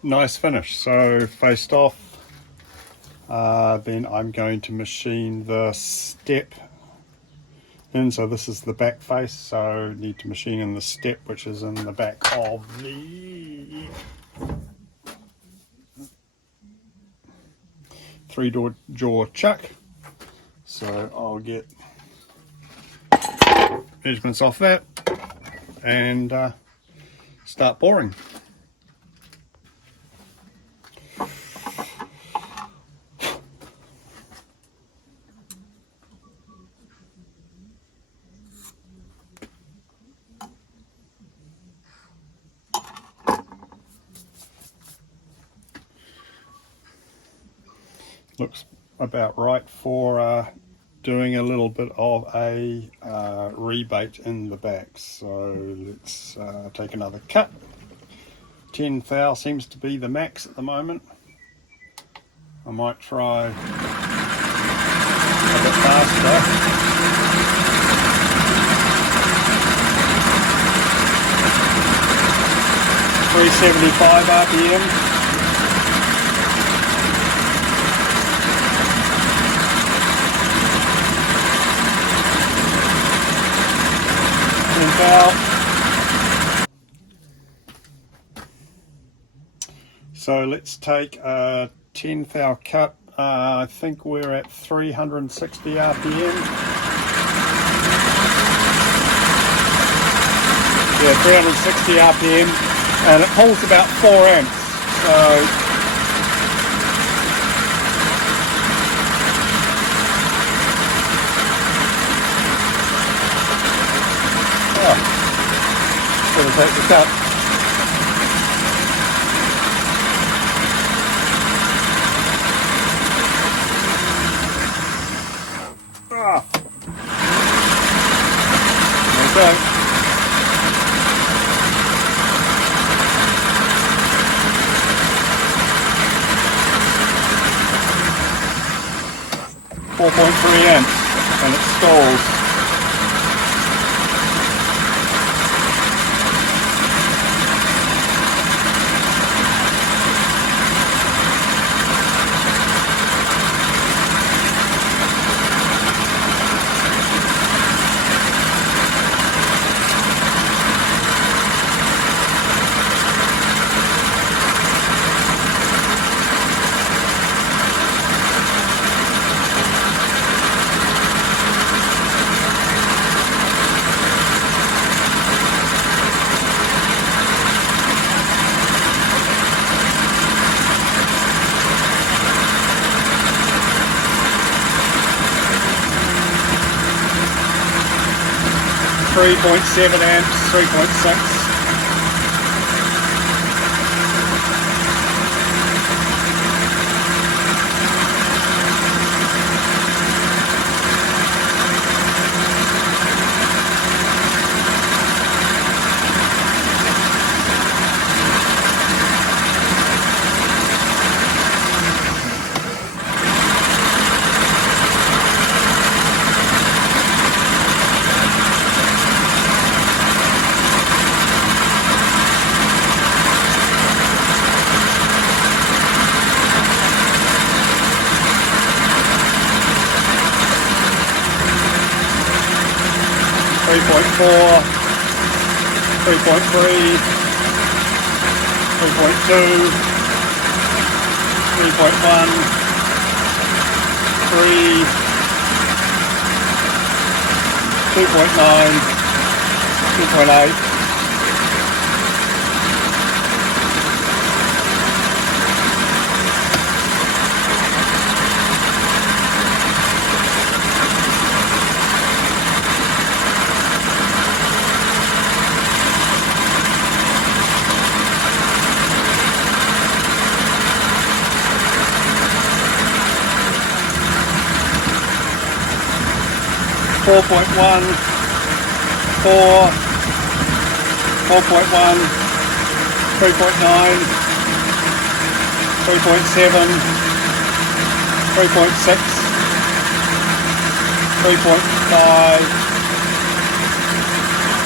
Nice finish. So faced off, then I'm going to machine the step in. So this is the back face, so need to machine in the step, which is in the back of the 3-door jaw chuck. So I'll get measurements off that and start boring. Looks about right for doing a little bit of a rebate in the back. So let's take another cut. 10 thou seems to be the max at the moment. I might try a bit faster. 375 RPM. So let's take a 10 thou cut. I think we're at 360 RPM. Yeah, 360 RPM, and it pulls about 4 amps. So gonna take the cut. Okay. .3 amps, and it stalls. .7 amps, 3.6. .4, 3.3, 3.2, 3.1, 3, 2.9, 2.8. 4.1, 4, 4.1, 3.9, 3.7, 3.6, 3.5,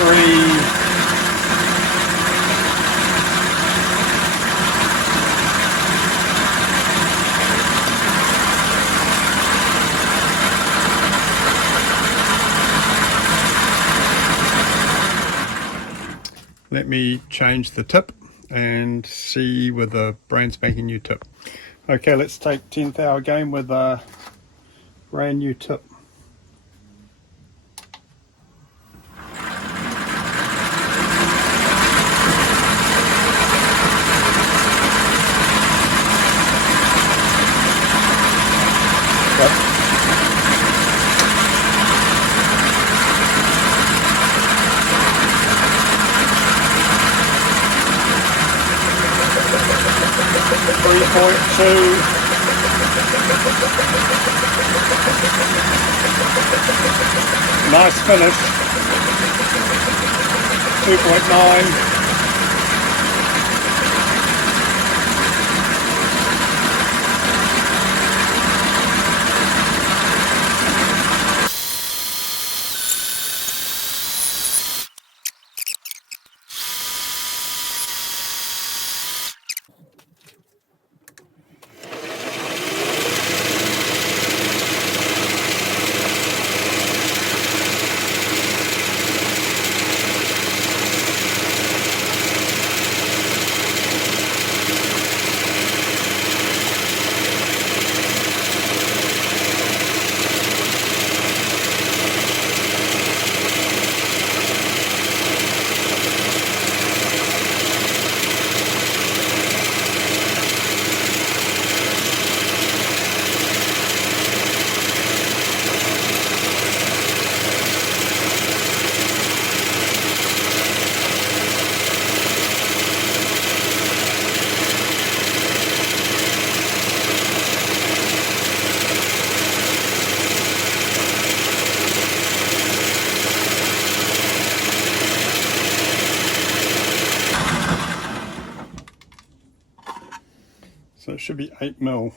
3, let me change the tip and see with a brand spanking new tip. Okay, let's take 10th hour game with a brand new tip. Yep. 3.2, nice finish. 2.9, so it should be 8 mil.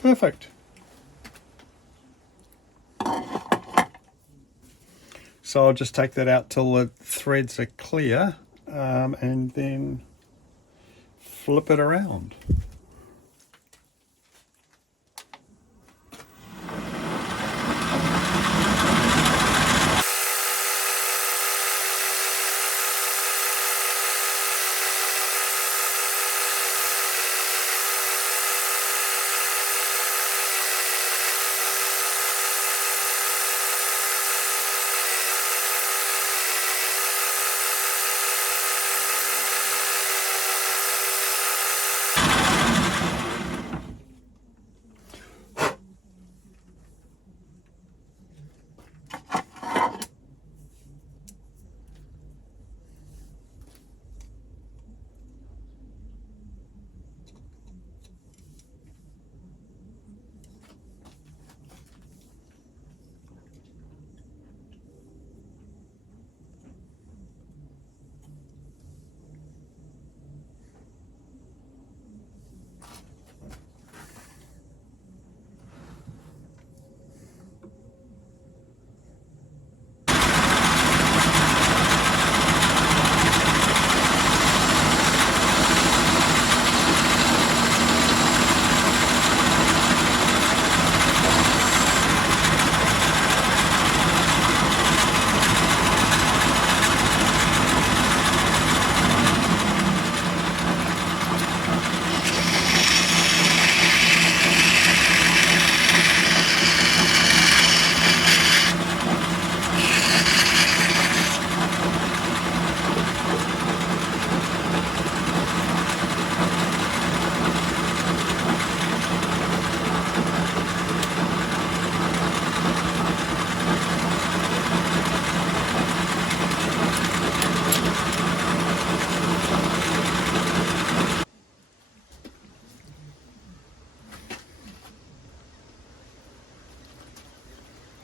Perfect. So I'll just take that out till the threads are clear, and then flip it around.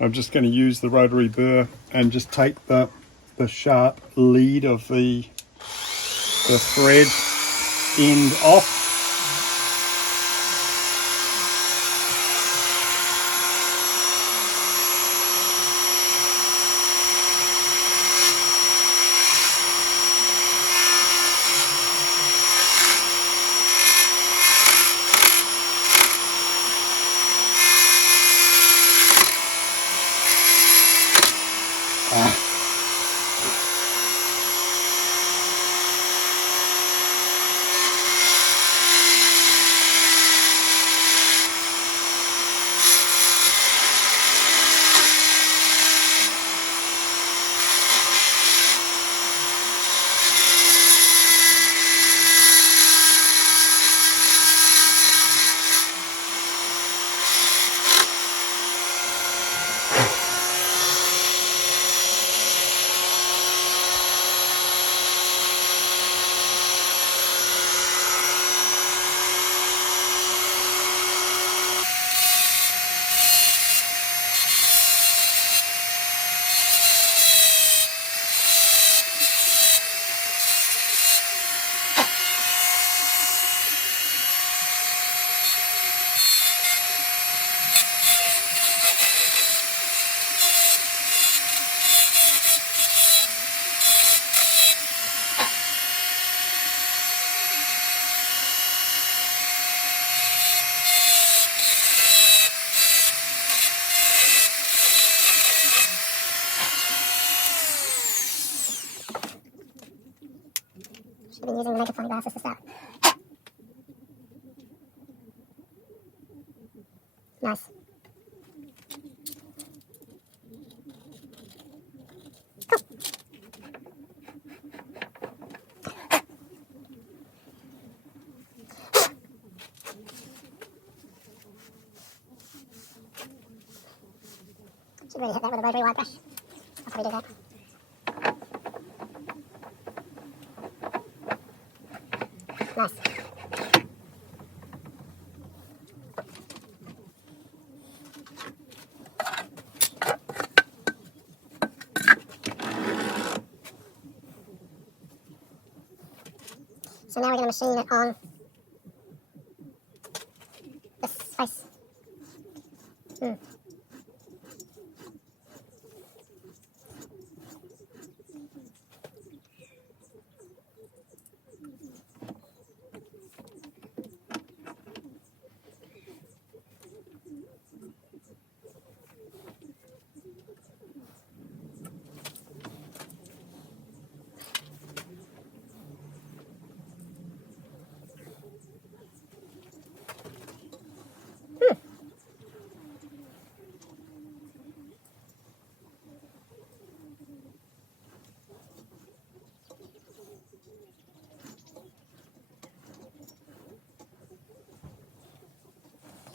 I'm just going to use the rotary burr and just take the sharp lead of the thread end off. I've been using the magnifying glasses to start. Nice. Should really hit that with a rotary wide brush. I'll probably do that. Nice. So now we're going to machine it on this face.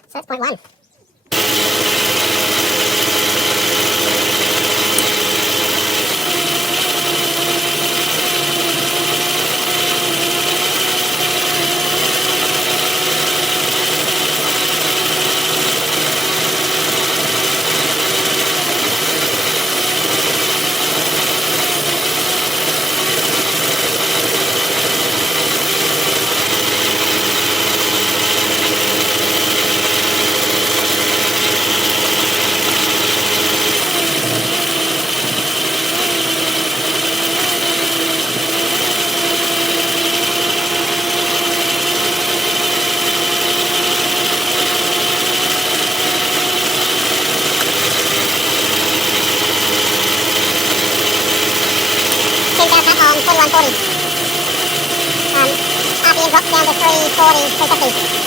So that's point one. Turns out that on 4140. RPM drops down to 340, 350.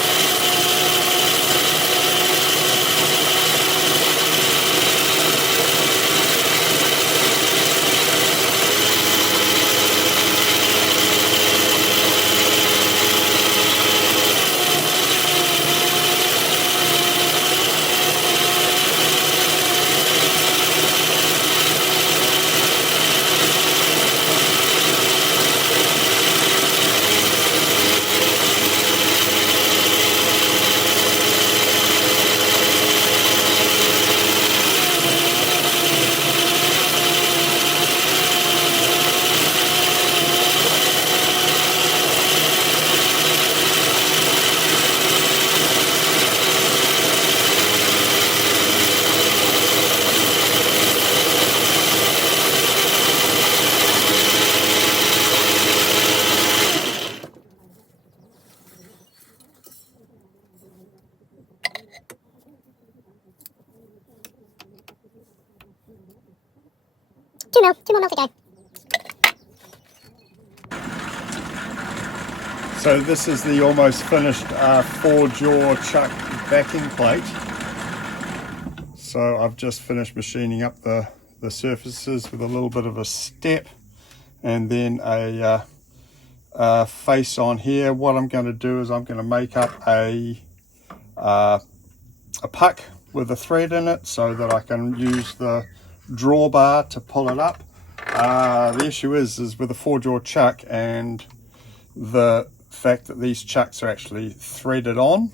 2 more mil to go. So this is the almost finished 4-jaw chuck backing plate. So I've just finished machining up the surfaces with a little bit of a step and then a face on here. What I'm going to do is I'm going to make up a puck with a thread in it so that I can use the drawbar to pull it up. The issue is with a 4-jaw chuck and the fact that these chucks are actually threaded on,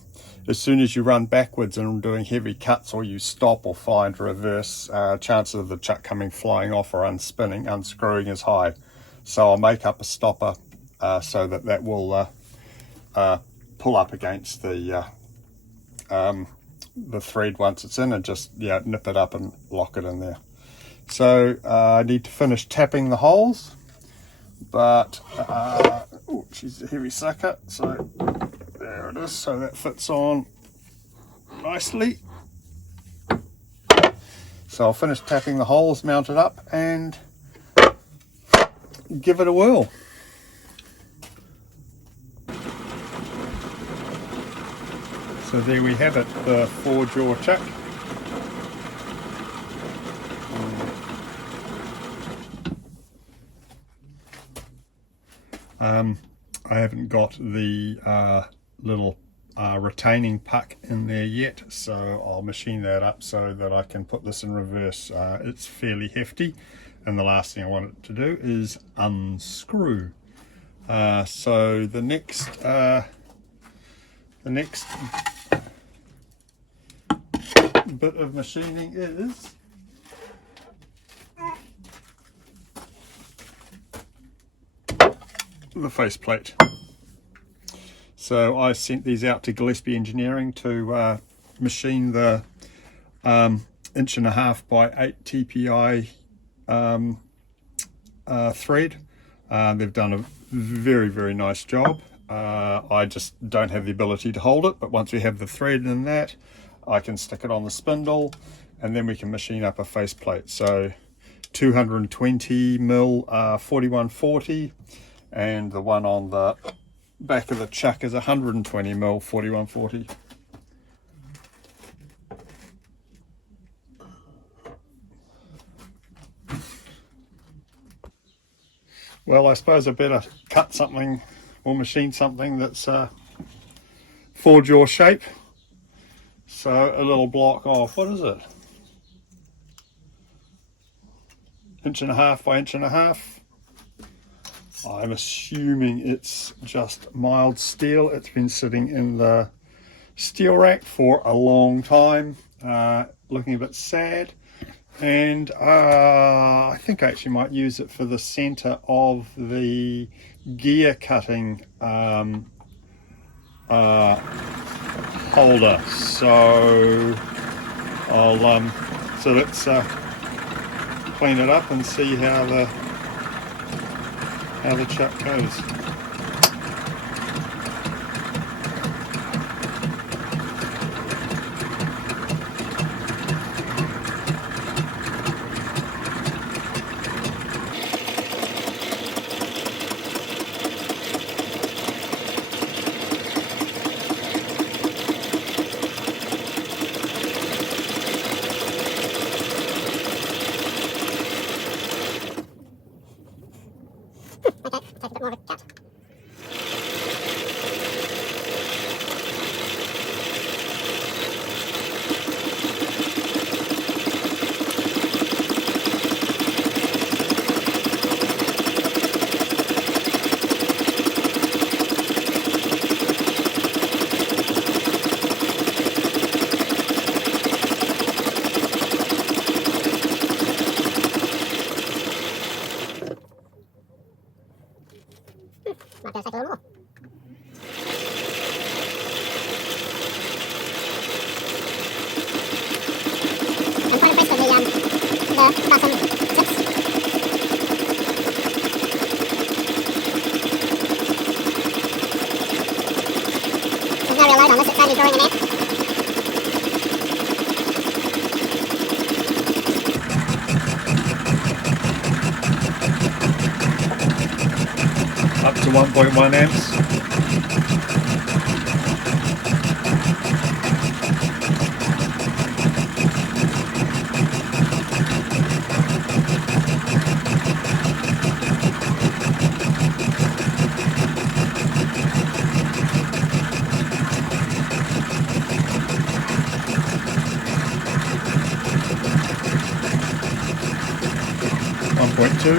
as soon as you run backwards and doing heavy cuts or you stop or find reverse, chances of the chuck coming flying off or unscrewing is high. So I'll make up a stopper so that will pull up against the thread once it's in, and just nip it up and lock it in there. So I need to finish tapping the holes, but oh, she's a heavy sucker, so there it is. So that fits on nicely. So I'll finish tapping the holes, mount it up and give it a whirl. So there we have it, the 4-jaw chuck. I haven't got the little retaining puck in there yet, so I'll machine that up so that I can put this in reverse. It's fairly hefty, and the last thing I want it to do is unscrew. So the next bit of machining is the faceplate. So I sent these out to Gillespie Engineering to machine the 1.5 by 8 TPI thread. They've done a very nice job. I just don't have the ability to hold it, but once we have the thread in that, I can stick it on the spindle and then we can machine up a faceplate. So 220 mil 4140, and the one on the back of the chuck is 120 mil 4140. Well, I suppose I better cut something or machine something that's 4-jaw shape. So a little block of, what is it? 1.5 by 1.5. I'm assuming it's just mild steel. It's been sitting in the steel rack for a long time, looking a bit sad. And I think I actually might use it for the center of the gear cutting holder. So I'll so let's clean it up and see how the chuck goes. Might go take a little more. I'm quite impressed with the bottom tips. There's no real load on this, it's only drawing the net. 1.1 amps. Point two.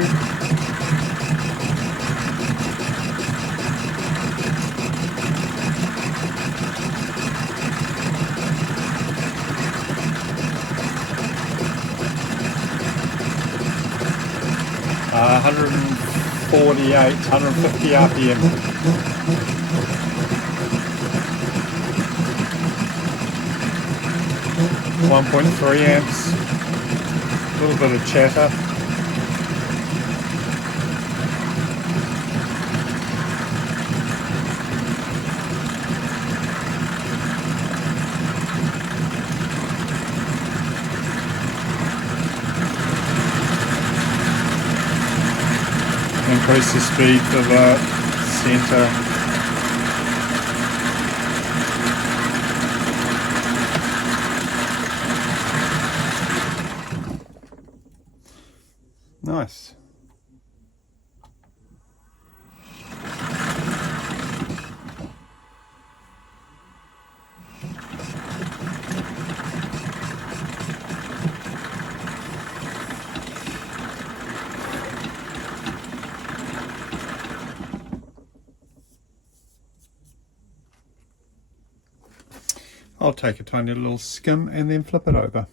Uh, 148, 150 RPM. 1.3 amps. A little bit of chatter. Increase the speed for the center. Nice. I'll take a tiny little skim and then flip it over.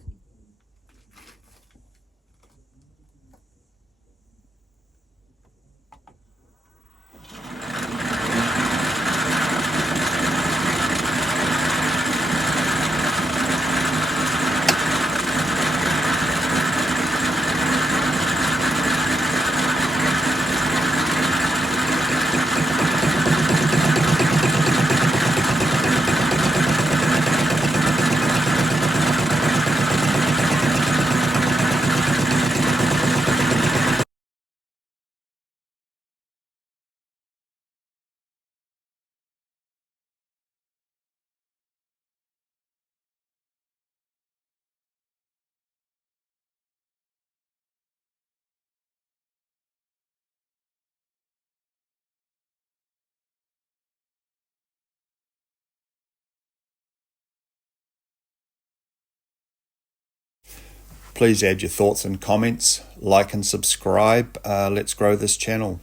Please add your thoughts and comments, like and subscribe. Let's grow this channel.